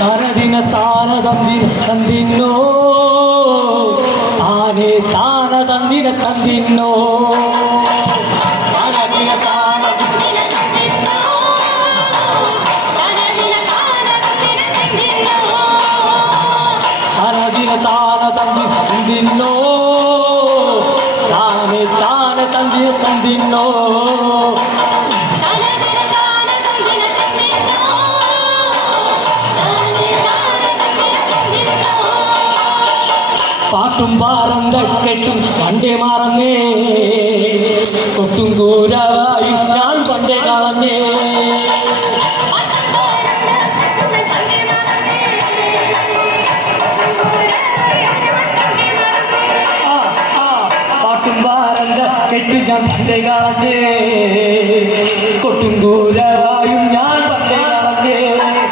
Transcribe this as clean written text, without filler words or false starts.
തനദിന താന തന്തിന തന്തിന്നോ താനേ താന തന്തിന തന്തിന്നോ തനദിന താന തന്തിന തന്തിന്നോ തനദിന താന തന്തിന തന്തിന്നോ തനദിന താന തന്തിന തന്തിന്നോ താനേ താന തന്തിന തന്തിന്നോ പാട്ടും പാറந்த കെട്ടും പണ്ടേ മറന്നേ കൊട്ടും കൂരായി ഞാൻ പണ്ടേ കളഞ്ഞേ പാട്ടും പാറந்த കെട്ടും ഞാൻ പണ്ടേ കളഞ്ഞേ കൊട്ടും കൂരായും ഞാൻ പണ്ടേ